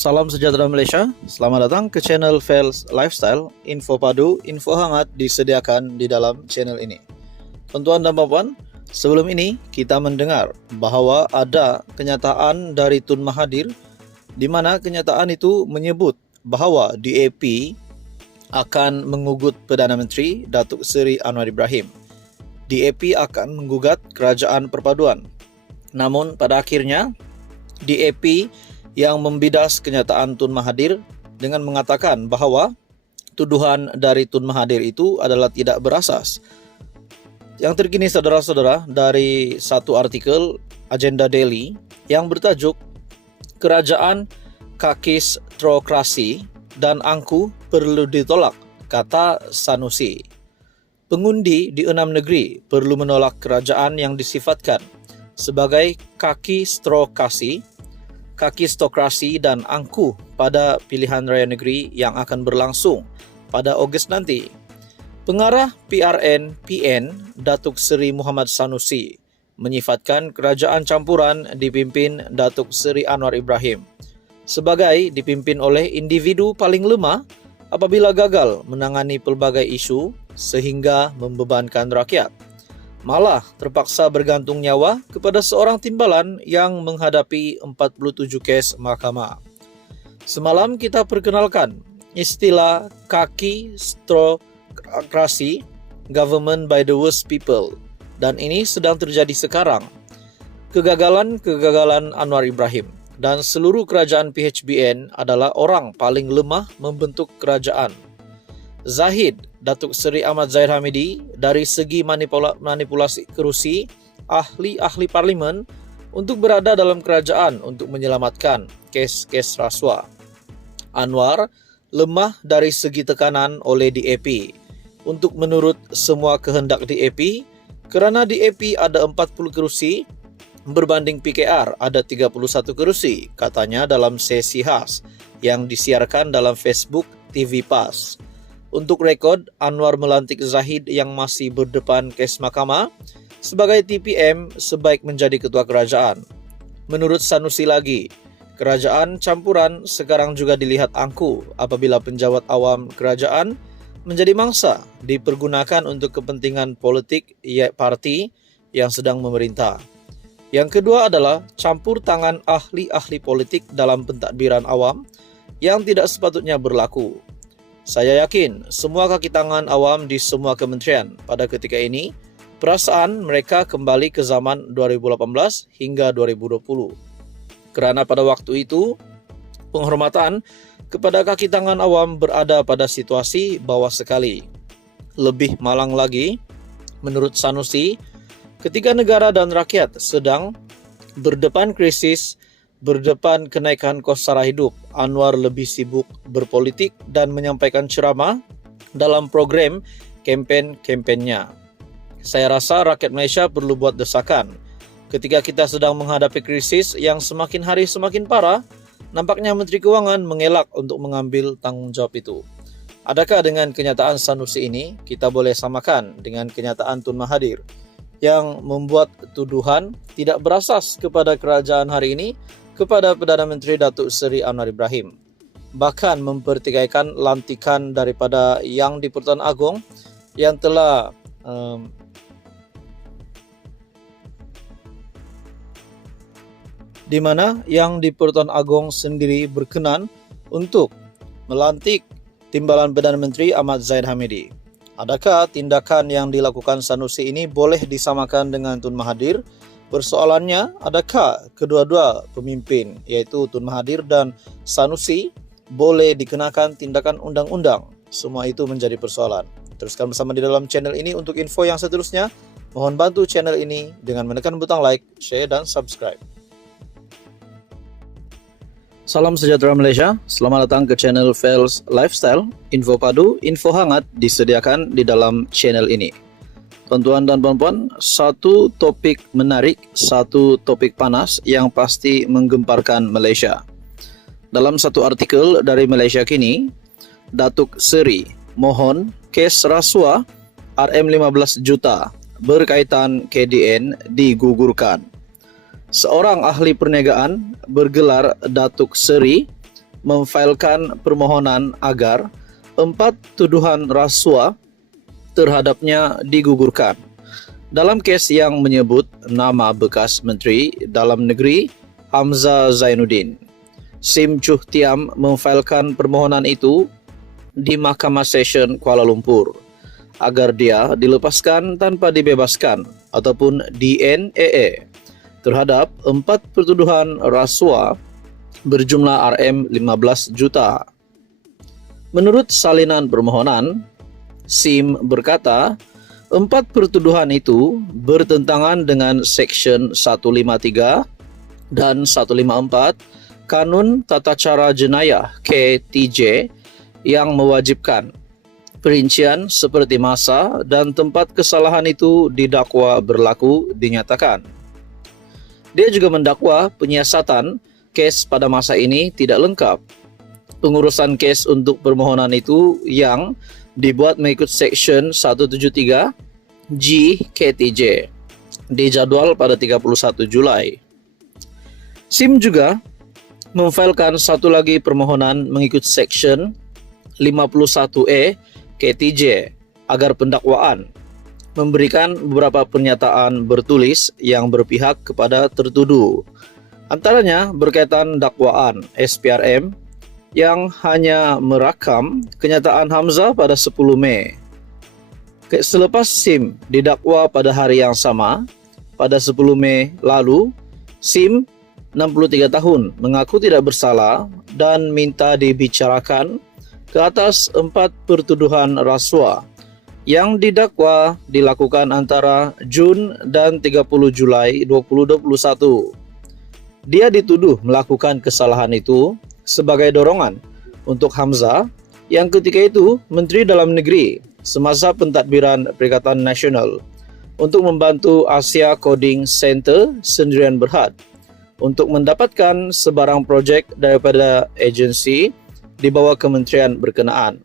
Salam sejahtera Malaysia, selamat datang ke channel Fels Lifestyle. Info padu, info hangat disediakan di dalam channel ini. Tuan-tuan dan puan-puan, sebelum ini kita mendengar bahawa ada kenyataan dari Tun Mahathir di mana kenyataan itu menyebut bahawa DAP akan mengugut Perdana Menteri Datuk Seri Anwar Ibrahim. DAP akan menggugat Kerajaan Perpaduan. Namun pada akhirnya DAP yang membidas kenyataan Tun Mahathir dengan mengatakan bahawa tuduhan dari Tun Mahathir itu adalah tidak berasas. Yang terkini saudara-saudara dari satu artikel Agenda Daily yang bertajuk Kerajaan Kakistrokrasi dan Angku perlu ditolak, kata Sanusi. Pengundi di 6 negeri perlu menolak kerajaan yang disifatkan sebagai kakistokrasi dan angkuh pada pilihan raya negeri yang akan berlangsung pada Ogos nanti. Pengarah PRN-PN Datuk Seri Muhammad Sanusi menyifatkan kerajaan campuran dipimpin Datuk Seri Anwar Ibrahim sebagai dipimpin oleh individu paling lemah apabila gagal menangani pelbagai isu sehingga membebankan rakyat. Malah terpaksa bergantung nyawa kepada seorang timbalan yang menghadapi 47 kes mahkamah. Semalam kita perkenalkan istilah kakistokrasi, government by the worst people, dan ini sedang terjadi sekarang. Kegagalan Anwar Ibrahim dan seluruh kerajaan PHBN adalah orang paling lemah membentuk kerajaan. Zahid, Datuk Seri Ahmad Zahid Hamidi, dari segi manipulasi kerusi, ahli parlimen untuk berada dalam kerajaan untuk menyelamatkan kes-kes rasuah. Anwar lemah dari segi tekanan oleh DAP untuk menurut semua kehendak DAP kerana DAP ada 40 kerusi berbanding PKR ada 31 kerusi, katanya dalam sesi khas yang disiarkan dalam Facebook TV PAS. Untuk rekod, Anwar melantik Zahid yang masih berdepan kes mahkamah sebagai TPM sebaik menjadi ketua kerajaan. Menurut Sanusi lagi, kerajaan campuran sekarang juga dilihat angkuh apabila penjawat awam kerajaan menjadi mangsa dipergunakan untuk kepentingan politik parti yang sedang memerintah. Yang kedua adalah campur tangan ahli-ahli politik dalam pentadbiran awam yang tidak sepatutnya berlaku. Saya yakin semua kaki tangan awam di semua kementerian pada ketika ini perasaan mereka kembali ke zaman 2018 hingga 2020. Kerana pada waktu itu penghormatan kepada kaki tangan awam berada pada situasi bawah sekali. Lebih malang lagi, menurut Sanusi, ketika negara dan rakyat sedang berdepan krisis, berdepan kenaikan kos sara hidup, Anwar lebih sibuk berpolitik dan menyampaikan ceramah dalam program kempen-kempennya. Saya rasa rakyat Malaysia perlu buat desakan. Ketika kita sedang menghadapi krisis yang semakin hari semakin parah, nampaknya Menteri Kewangan mengelak untuk mengambil tanggungjawab itu. Adakah dengan kenyataan Sanusi ini, kita boleh samakan dengan kenyataan Tun Mahathir yang membuat tuduhan tidak berasas kepada kerajaan hari ini kepada Perdana Menteri Datuk Seri Anwar Ibrahim. Bahkan mempertikaikan lantikan daripada Yang di-Pertuan Agong yang telah di mana Yang di-Pertuan Agong sendiri berkenan untuk melantik timbalan Perdana Menteri Ahmad Zahid Hamidi. Adakah tindakan yang dilakukan Sanusi ini boleh disamakan dengan Tun Mahathir? Persoalannya, adakah kedua-dua pemimpin, yaitu Tun Mahathir dan Sanusi, boleh dikenakan tindakan undang-undang? Semua itu menjadi persoalan. Teruskan bersama di dalam channel ini untuk info yang seterusnya. Mohon bantu channel ini dengan menekan butang like, share, dan subscribe. Salam sejahtera Malaysia, selamat datang ke channel Fels Lifestyle. Info padu, info hangat disediakan di dalam channel ini. Tuan-tuan dan puan-puan, satu topik menarik, satu topik panas yang pasti menggemparkan Malaysia. Dalam satu artikel dari Malaysia Kini, Datuk Seri mohon kes rasuah RM15 juta berkaitan KDN digugurkan. Seorang ahli perniagaan bergelar Datuk Seri memfailkan permohonan agar 4 tuduhan rasuah terhadapnya digugurkan. Dalam kes yang menyebut nama bekas Menteri Dalam Negeri Hamzah Zainuddin, Sim Chuh Tiam memfailkan permohonan itu di Mahkamah Session Kuala Lumpur agar dia dilepaskan tanpa dibebaskan ataupun DNAA terhadap 4 pertuduhan rasuah berjumlah RM15 juta. Menurut salinan permohonan, Sim berkata 4 pertuduhan itu bertentangan dengan Seksyen 153 dan 154 Kanun Tata Cara Jenayah KTJ yang mewajibkan perincian seperti masa dan tempat kesalahan itu didakwa berlaku dinyatakan. Dia juga mendakwa penyiasatan kes pada masa ini tidak lengkap. Pengurusan kes untuk permohonan itu yang dibuat mengikut Seksyen 173 G KTJ dijadwal pada 31 Julai. Sim juga memfailkan satu lagi permohonan mengikut Seksyen 51E KTJ agar pendakwaan memberikan beberapa pernyataan bertulis yang berpihak kepada tertuduh. Antaranya berkaitan dakwaan SPRM yang hanya merakam kenyataan Hamzah pada 10 Mei. Selepas Sim didakwa pada hari yang sama, pada 10 Mei lalu, Sim 63 tahun mengaku tidak bersalah dan minta dibicarakan ke atas 4 pertuduhan rasuah yang didakwa dilakukan antara Jun dan 30 Julai 2021. Dia dituduh melakukan kesalahan itu sebagai dorongan untuk Hamzah yang ketika itu Menteri Dalam Negeri semasa pentadbiran Perikatan Nasional untuk membantu Asia Coding Center Sendirian Berhad untuk mendapatkan sebarang projek daripada agensi di bawah kementerian berkenaan.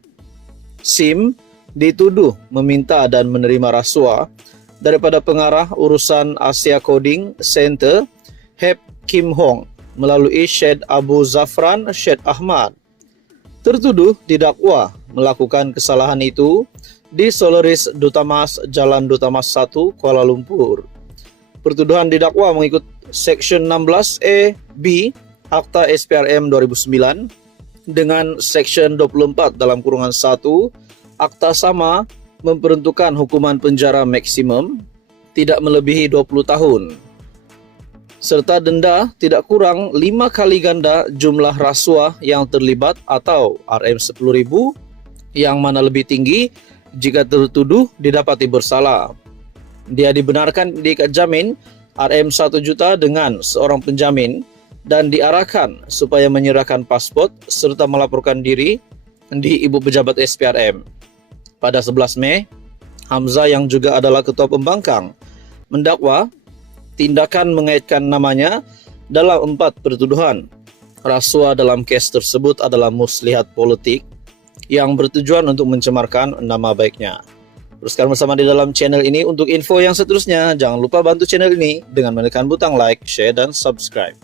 Sim dituduh meminta dan menerima rasuah daripada pengarah urusan Asia Coding Center Hep Kim Hong melalui Syed Abu Zafran Syed Ahmad. Tertuduh didakwa melakukan kesalahan itu di Solaris Dutamas Jalan Dutamas 1 Kuala Lumpur. Pertuduhan didakwa mengikut Seksyen 16A B Akta SPRM 2009 dengan Seksyen 24 dalam kurungan 1 Akta sama memperuntukkan hukuman penjara maksimum tidak melebihi 20 tahun serta denda tidak kurang 5 kali ganda jumlah rasuah yang terlibat atau RM10.000 yang mana lebih tinggi jika tertuduh didapati bersalah. Dia dibenarkan diikat jamin RM1 juta dengan seorang penjamin dan diarahkan supaya menyerahkan pasport serta melaporkan diri di Ibu Pejabat SPRM. Pada 11 Mei, Hamzah yang juga adalah Ketua Pembangkang mendakwa tindakan mengaitkan namanya dalam 4 pertuduhan rasuah dalam kes tersebut adalah muslihat politik yang bertujuan untuk mencemarkan nama baiknya. Teruskan bersama di dalam channel ini untuk info yang seterusnya. Jangan lupa bantu channel ini dengan menekan butang like, share, dan subscribe.